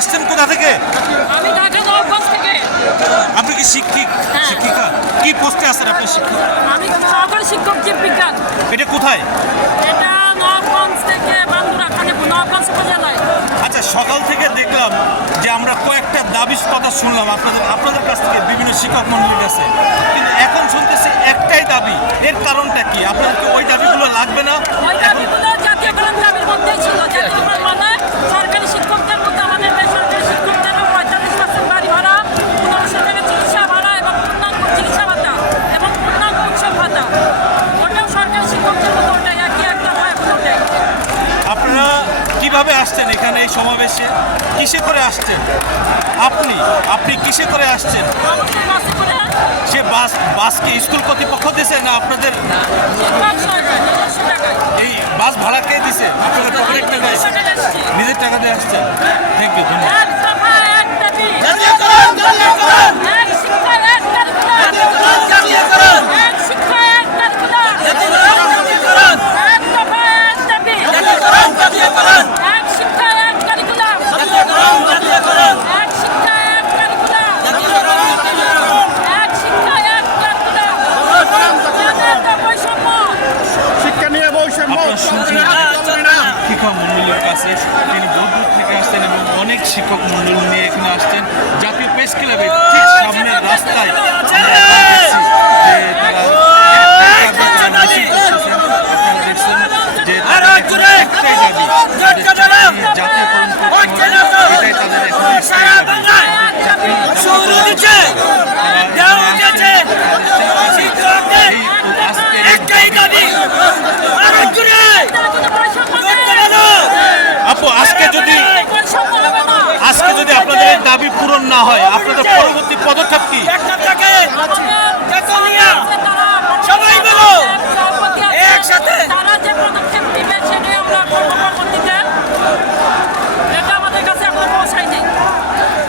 আসছেন কোথা থেকে? আমি ঢাকা নবাবগঞ্জ থেকে। আপনি কি শিক্ষিকা? কি পোস্টে আছেন আপনি শিক্ষক? আমি সহকারী শিক্ষক জীববিজ্ঞান। এটা কোথায়? এটা নবাবগঞ্জ থেকে বান্দুরা খানেপুর নবাবগঞ্জ উপজেলায়। আচ্ছা, সকাল থেকে দেখলাম যে আমরা কয়েকটা দাবির কথা শুনলাম আপনাদের কাছ থেকে বিভিন্ন শিক্ষক মন্ডলীর কাছে, কিন্তু এখন শুনতেছি একটাই দাবি। এর কারণটা কি? আপনাদের কি ওই দাবিগুলো লাগবে না? ওই দাবিগুলো জাতীয়করণ দাবির মধ্যেই ছিল। জাতীয়করণ মানে সরকারি শিক্ষকদের মধ্যে আমাদের বেসরকারি শিক্ষকদের 45% বাড়ি ভাড়া, 1500 টাকা চিকিৎসা ভাড়া এবং পূর্ণাঙ্গ চিকিৎসা ভাতা এবং পূর্ণাঙ্গ উৎসব ভাতা। ওটাও সরকারি শিক্ষকদের মধ্যে ওটাই একই একটা হয় ওটাই। আপনারা কিভাবে আসছেন এখানে এই সমাবেশে? কিসে করে আসছেন? আপনি কিসে করে আসছেন? আমাদের বাসে করে সে বাসকে স্কুল কর্তৃপক্ষ দিয়েছে না আপনাদের? নিজস্ব টাকায় এই বাস ভাড়া কে দিছে? আপনাদের পকেট থেকে নিজের টাকা দিয়ে আসছেন? থ্যাংক ইউ, ধন্যবাদ। এক দফা এক দাবি। এক শিক্ষা এক কারিকুলাম। এক শিক্ষা এক কারিকুলাম। এক দফা এক দাবি। এক শিক্ষা এক কারিকুলাম। এক শিক্ষা এক কারিকুলাম। এক শিক্ষা এক কারিকুলাম। যাদের বৈষম্য। শিক্ষা নিয়ে বৈষম্য আপনারা শুনছিলেন শিক্ষক মন্ডলীর কাছে, তিনি দূর দূর থেকে আসছেন এবং অনেক শিক্ষক মন্ডল নিয়ে এখানে আসছেন। জাতীয় প্রেস ক্লাবে ঠিক সামনের রাস্তায় আমরা এখন দেখছি যে তারা মিছিল করতেছেন। আপনারা দেখছেন যে তারা এখন একটাই দাবি, যে জাতীয়করণ করতে হবে, এটাই তাদের এখন একটাই দাবি। শুরু দিচ্ছে দেওয়া হচ্ছে আজকের একটাই দাবি আপু, আজকে যদি আপনাদের এই দাবি পূরণ না হয়, আপনাদের পরবর্তী পদক্ষেপ কি? সবাই বলো একসাথে তারা যে পদক্ষেপ নেবে সেটাই আমরা করবো পরবর্তীতে। এটা আমাদের কাছে এখন পৌঁছায়নি।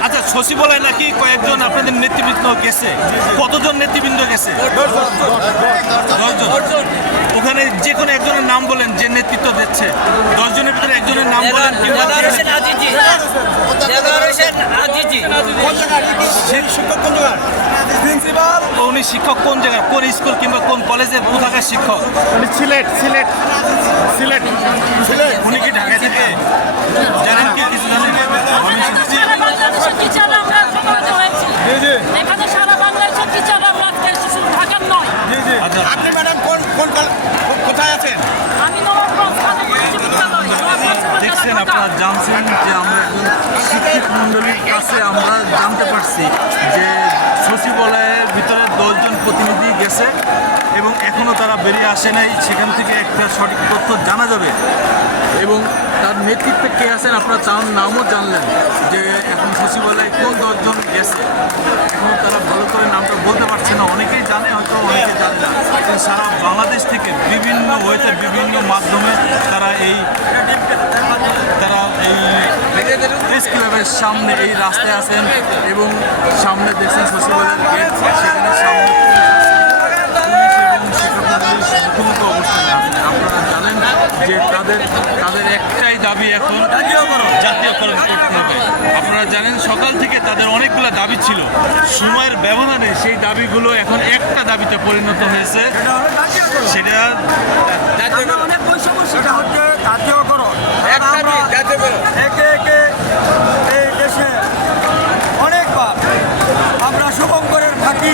আচ্ছা, সচিবালয় নাকি কয়েকজন আপনাদের নেতৃবৃন্দ গেছে? কতজন নেতৃবৃন্দ গেছে? 10 জন। ওখানে যে কোনো একজনের নাম বলেন যে নেতৃত্ব দিচ্ছে। 10 জনের ভিতরে একজনের নাম বলেন, কিংবা উনি শিক্ষক কোন জায়গায়, কোন স্কুল কিংবা কোন কলেজের কোথাকার শিক্ষক? সিলেট। উনি কি ঢাকা থেকে? জানেন কি কিছু জানেন? আমি শুনছি সারা বাংলাদেশের টিচাররা আমরা সমবেত হয়েছি। এখানে সারা বাংলাদেশের টিচাররা আমরা আজকে এসেছি, ঢাকার নয়। আচ্ছা, আপনি ম্যাডাম কোথায় আছেন? আমি নবাবগঞ্জ খানেপুর বিশ্ববিদ্যালয়, নবাবগঞ্জ দেখছেন, উপজেলা আপনারা জানছেন যে আমরা একজন শিক্ষক মণ্ডলীর কাছে আমরা জানতে পারছি যে সচিবালয়ের ভিতরে 10 জন প্রতিনিধি গেছে এবং এখনও তারা বেরিয়ে আসে নাই। সেখান থেকে একটা সঠিক তথ্য জানা যাবে এবং তার নেতৃত্বে কে আছেন আপনারা নামও জানলেন যে এখন সচিবালয়ে কোন 10 জন গেছে। এখন তারা ভালো করে নামটা বলতে পারছে না, অনেকেই জানে হয়তো অনেকে জানে না। কিন্তু সারা বাংলাদেশ থেকে বিভিন্ন ওয়েতে বিভিন্ন মাধ্যমে তারা এই প্রেস ক্লাবের সামনে এই রাস্তায় আছেন এবং সামনে দেখছেন সচিবালয়ের গেট, সেখানে সামনে পুলিশ এবং শিক্ষকমন্ডলীর মুখোমুখি অবস্থানে আছেন। আপনারা জানেন যে তাদের একটাই দাবি এখন জাতীয়করণ করতে হবে। আপনারা জানেন সকাল থেকে তাদের অনেকগুলো দাবি ছিল, সময়ের ব্যবধানে সেই দাবিগুলো এখন একটা দাবিতে পরিণত হয়েছে। সেটা একে একে এই দেশে অনেকবার আমরা শুভঙ্করের ফাঁকি